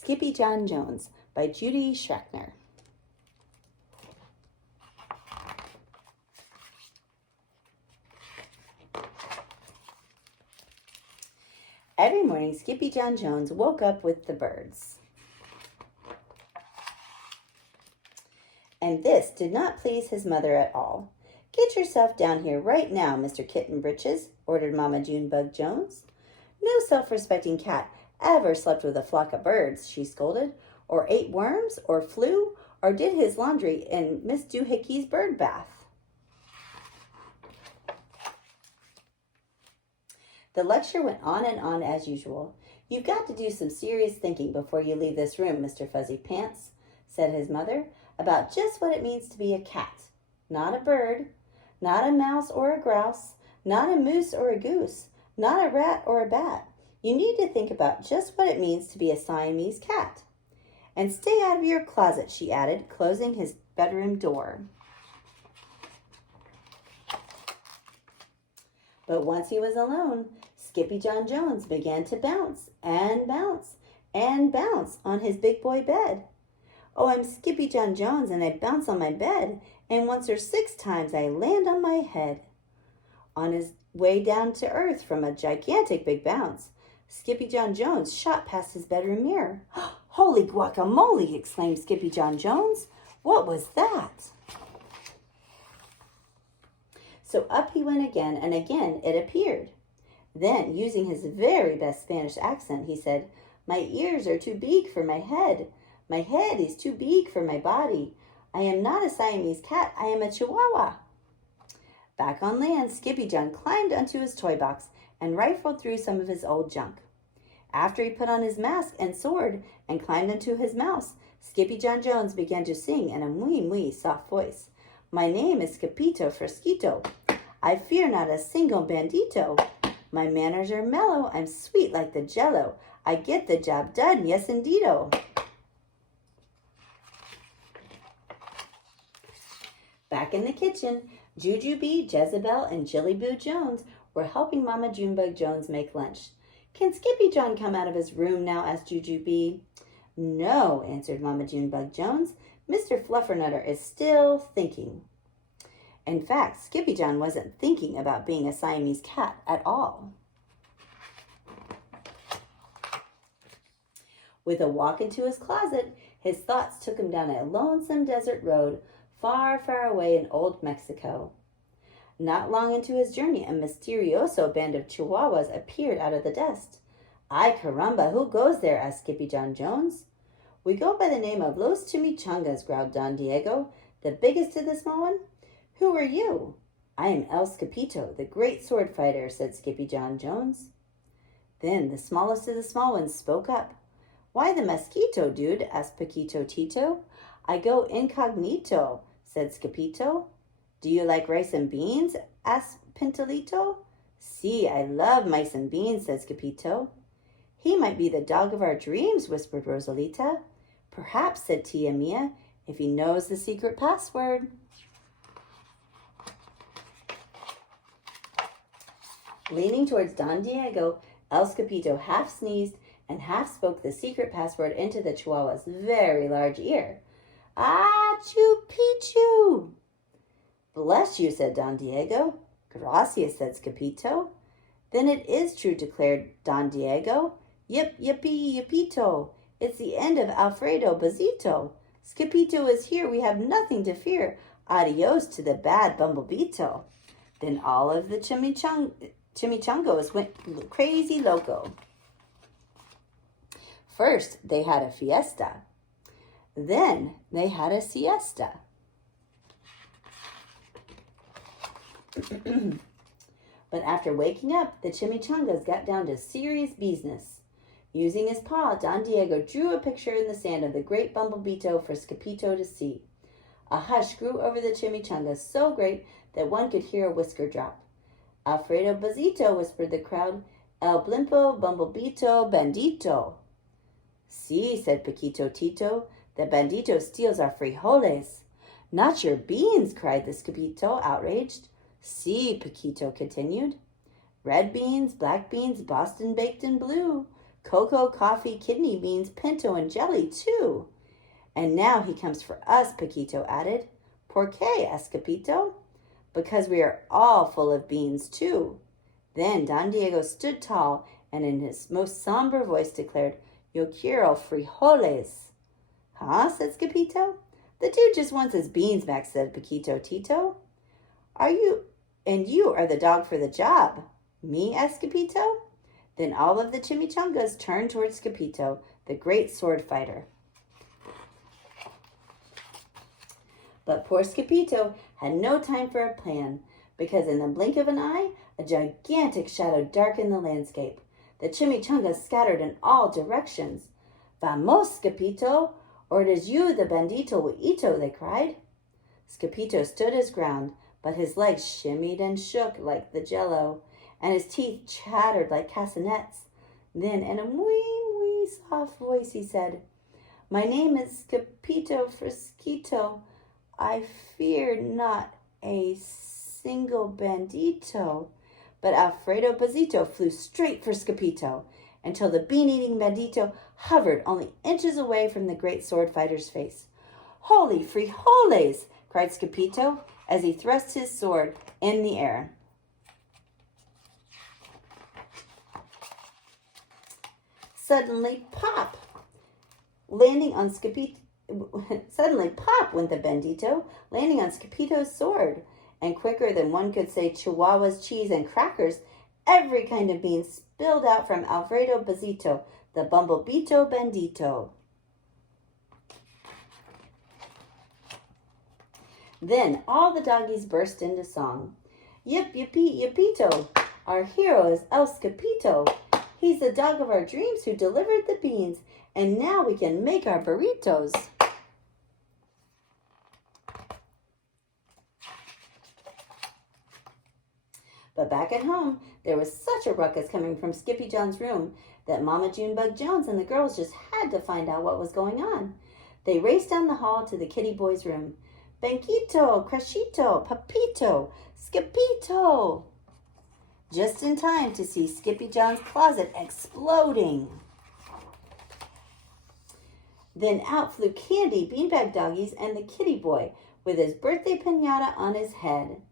Skippyjon Jones by Judy Schreckner. Every morning, Skippyjon Jones woke up with the birds. And this did not please his mother at all. "Get yourself down here right now, Mr. Kitten Britches," ordered Mama Junebug Jones. "No self-respecting cat ever slept with a flock of birds," she scolded, "or ate worms, or flew, or did his laundry in Miss Doohickeys' bird bath." The lecture went on and on as usual. "You've got to do some serious thinking before you leave this room, Mr. Fuzzy Pants," said his mother, "about just what it means to be a cat, not a bird, not a mouse or a grouse, not a moose or a goose, not a rat or a bat. You need to think about just what it means to be a Siamese cat. And stay out of your closet," she added, closing his bedroom door. But once he was alone, Skippyjon Jones began to bounce and bounce and bounce on his big boy bed. "Oh, I'm Skippyjon Jones, and I bounce on my bed, and once or 6 times I land on my head." On his way down to earth from a gigantic big bounce, Skippyjon Jones shot past his bedroom mirror. "Holy guacamole!" exclaimed Skippyjon Jones. "What was that?" So up he went again, and again it appeared. Then, using his very best Spanish accent, he said, "My ears are too big for my head. My head is too big for my body. I am not a Siamese cat, I am a Chihuahua." Back on land, Skippyjon climbed onto his toy box and rifled through some of his old junk. After he put on his mask and sword and climbed into his mouse, Skippyjon Jones began to sing in a muy soft voice. "My name is Skipito Fresquito. I fear not a single bandito. My manners are mellow, I'm sweet like the jello. I get the job done, yes indeedo." Back in the kitchen, Jujubee, Jezebel, and Jillyboo Jones were helping Mama Junebug Jones make lunch. "Can Skippyjon come out of his room now?" asked Jujubee. "No," answered Mama Junebug Jones. "Mr. Fluffernutter is still thinking." In fact, Skippyjon wasn't thinking about being a Siamese cat at all. With a walk into his closet, his thoughts took him down a lonesome desert road far, far away in old Mexico. Not long into his journey, a mysterioso band of Chihuahuas appeared out of the dust. "Ay caramba, who goes there?" asked Skippyjon Jones. "We go by the name of Los Chimichangas," growled Don Diego, "the biggest of the small one." "Who are you?" "I am El Skipito, the great sword fighter," said Skippyjon Jones. Then the smallest of the small ones spoke up. "Why the mosquito, dude?" asked Paquito Tito. "I go incognito," said Skipito. "Do you like rice and beans?" asked Pintalito. "See, I love mice and beans," said Skipito. "He might be the dog of our dreams," whispered Rosalita. "Perhaps," said Tia Mia, "if he knows the secret password." Leaning towards Don Diego, El Skipito half sneezed and half spoke the secret password into the Chihuahua's very large ear. "Ah-choo-pee-choo!" "Bless you," said Don Diego. "Gracias," said Skipito. "Then it is true," declared Don Diego. "Yip, yippee, yippito. It's the end of Alfredo Bazito. Skipito is here. We have nothing to fear. Adios to the bad bumblebeeto." Then all of the Chimichangos went crazy loco. First, they had a fiesta. Then they had a siesta. But after waking up, the Chimichangas got down to serious business. Using his paw, Don Diego drew a picture in the sand of the great bumblebeeto for Skipito to see. A hush grew over the Chimichangas so great that one could hear a whisker drop. "Alfredo Bazito," whispered the crowd. "El blimpo bumblebeeto bandito." "See," said Paquito Tito, "the bandito steals our frijoles." "Not your beans," cried the Skipito, outraged. "See," Paquito continued. "Red beans, black beans, Boston baked and blue. Cocoa, coffee, kidney beans, pinto, and jelly, too. And now he comes for us, Paquito added. ¿Por qué, Escapito? Because we are all full of beans, too. Then Don Diego stood tall and in his most somber voice declared, Yo quiero frijoles. Huh? Said Skippyjo. The dude just wants his beans back, said Paquito Tito. And you are the dog for the job. Me? asked Skippyjo. Then all of the chimichangas turned towards Skippyjo, the great sword fighter. But poor Skippyjo had no time for a plan, because in the blink of an eye, a gigantic shadow darkened the landscape. The chimichangas scattered in all directions. Vamos, Skippyjo, or it is you, the bandito Huito, they cried. Skippyjo stood his ground, but his legs shimmied and shook like the jello, and his teeth chattered like castanets. Then, in a wee soft voice, he said, My name is Skippyjo Frisquito. I fear not a single bandito. But Alfredo Bazito flew straight for Skippyjo until the bean-eating bandito hovered only inches away from the great sword fighter's face. Holy frijoles! Cried Skippyjo as he thrust his sword in the air. Suddenly, pop! Suddenly, pop went the bandito, landing on Skippyjo's sword. And quicker than one could say Chihuahua's cheese and crackers, every kind of bean spilled out from Alfredo Bazito, the Bumblebito Bandito. Then all the doggies burst into song. Yip, yippee, yippito, our hero is El Skippyjo. He's the dog of our dreams who delivered the beans, and now we can make our burritos. But back at home, there was such a ruckus coming from Skippyjon's room that Mama Junebug Jones and the girls just had to find out what was going on. They raced down the hall to the kitty boy's room. Benquito, Crashito, Papito, Skippyjo! Just in time to see Skippyjon's closet exploding. Then out flew Candy, Beanbag Doggies, and the kitty boy with his birthday piñata on his head.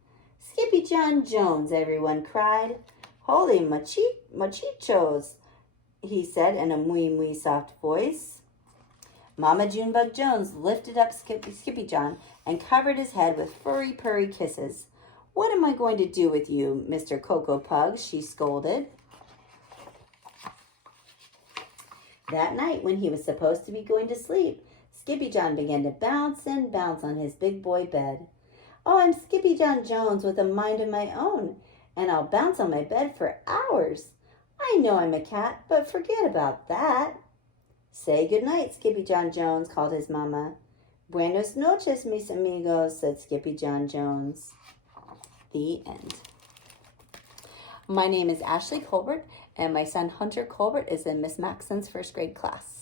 Skippyjon Jones, everyone cried. Holy machichos, he said in a muy soft voice. Mama Junebug Jones lifted up Skippyjon and covered his head with furry purry kisses. What am I going to do with you, Mr. Cocoa Pug? She scolded. That night, when he was supposed to be going to sleep, Skippyjon began to bounce and bounce on his big boy bed. Oh, I'm Skippyjon Jones with a mind of my own, and I'll bounce on my bed for hours. I know I'm a cat, but forget about that. Say goodnight, Skippyjon Jones, called his mama. Buenos noches, mis amigos, said Skippyjon Jones. The end. My name is Ashley Colbert, and my son Hunter Colbert is in Miss Maxon's first grade class.